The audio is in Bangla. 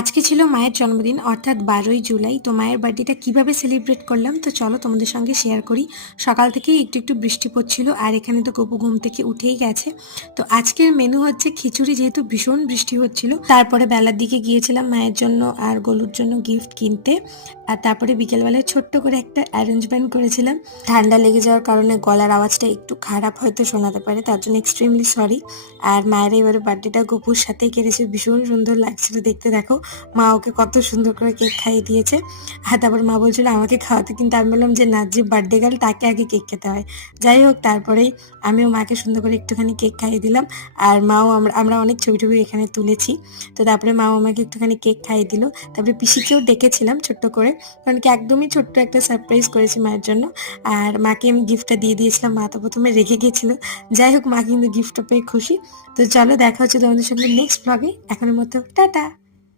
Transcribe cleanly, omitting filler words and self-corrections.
আজকে ছিল মায়ের জন্মদিন অর্থাৎ ১২ই জুলাই। তো মায়ের বার্থডেটা কিভাবে সেলিব্রেট করলাম তো চলো তোমাদের সঙ্গে শেয়ার করি। সকাল থেকেই একটু বৃষ্টি পড়ছিল আর এখানে তো গপু ঘুম থেকে উঠেই গেছে। তো আজকের মেনু হচ্ছে খিচুড়ি, যেহেতু ভীষণ বৃষ্টি হচ্ছিল। তারপরে বেলার দিকে গিয়েছিলাম মায়ের জন্য আর গলুর জন্য গিফট কিনতে। আর তারপরে বিকেলবেলায় ছোট্ট করে একটা অ্যারেঞ্জমেন্ট করেছিলাম। ঠান্ডা লেগে যাওয়ার কারণে গলার আওয়াজটা একটু খারাপ হয়তো শোনাতে পারে, তার জন্য এক্সট্রিমলি সরি। আর মায়ের এবারে বার্থডেটা গপুর সাথেই কেটেছে, ভীষণ সুন্দর লাগছিল দেখতে। দেখো মা ওকে কত সুন্দর করে কেক খাইয়ে দিয়েছে। আর তারপর মা বলছিল আমাকে খাওয়াতে, কিন্তু আমি বললাম যে না, যে বার্থডে গার্ল তাকে আগে কেক খেতে হয়। যাই হোক, তারপরেই আমিও মাকে সুন্দর করে একটুখানি কেক খাইয়ে দিলাম। আর মাও আমরা অনেক ছবি টবি এখানে তুলেছি। তো তারপরে মাও আমাকে একটুখানি কেক খাইয়ে দিল। তারপরে পিসিকেও ডেকেছিলাম ছোট্ট করে, কারণ কি একদমই ছোট্ট একটা সারপ্রাইজ করেছি মায়ের জন্য। আর মাকে আমি গিফটটা দিয়ে দিয়েছিলাম, মা তো প্রথমে রেখে গেছিল। যাই হোক, মা কিন্তু গিফটটা পেয়ে খুশি। তো চলো, দেখা হচ্ছে তোমাদের সঙ্গে নেক্সট ব্লগে। এখনের মতো টাটা।